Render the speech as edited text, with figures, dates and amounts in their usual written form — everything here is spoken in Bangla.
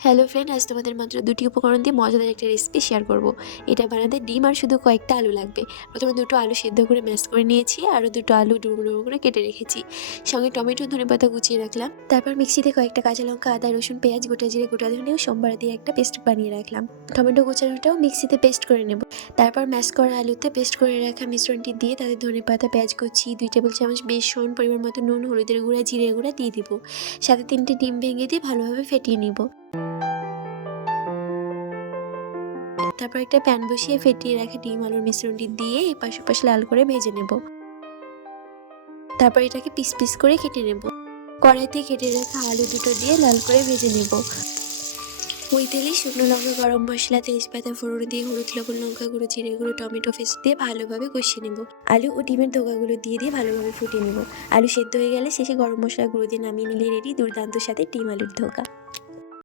হ্যালো ফ্রেন্ড, আজ তোমাদের মাত্র ২টি উপকরণ দিয়ে মজাদার একটা রেসিপি শেয়ার করব। এটা বানাতে ডিম আর শুধু কয়েকটা আলু লাগবে। প্রথমে ২টো আলু সেদ্ধ করে ম্যাশ করে নিয়েছি, আরও ২টো আলু ডুমো ডুমো করে কেটে রেখেছি। সঙ্গে টমেটো, ধনেপাতা কুচিয়ে রাখলাম। তারপর মিক্সিতে কয়েকটা কাঁচা লঙ্কা, আদা, রসুন, পেঁয়াজ, গোটা জিরে, গোটা ধনে ও সোমবার দিয়ে একটা পেস্ট বানিয়ে রাখলাম। টমেটো কুচানোটাও মিক্সিতে পেস্ট করে নেব। তারপর ম্যাশ করা আলুতে পেস্ট করে রাখা মিশ্রণটি দিয়ে তাতে ধনেপাতা, পেঁয়াজ কুচি, ২ টেবিল চামচ বেসন, পরিমাণ মতো নুন, হলুদের গুঁড়া, জিরের গুঁড়া দিয়ে দিব। সাথে ৩টে ডিম ভেঙে দিয়ে ভালোভাবে ফেটিয়ে নিব। তারপর একটা প্যান বসিয়ে ফেটিয়ে রাখা ডিম আলুর মিশ্রণটি দিয়ে এপাশ ওপাশ লাল করে ভেজে নেব। তারপর এটাকে পিস পিস করে কেটে নেব। কড়াইতে কেটে রাখা আলু দুটো দিয়ে লাল করে ভেজে নেব। ওই তেলে শুকনো লঙ্কা, গরম মশলা, তেজপাতা ফোড়ন দিয়ে হলুদ, লবণ, লঙ্কা গুঁড়ো, জিরে গুঁড়ো, টমেটো পেস্ট দিয়ে ভালোভাবে কষিয়ে নেব। আলু ও ডিমের ধোকাগুলো দিয়ে ভালোভাবে ফুটিয়ে নেব। আলু সেদ্ধ হয়ে গেলে শেষে গরম মশলা গুঁড়ো দিয়ে নামিয়ে নিলে রেডি দুর্দান্ত স্বাদের ডিম আলুর ধোকা।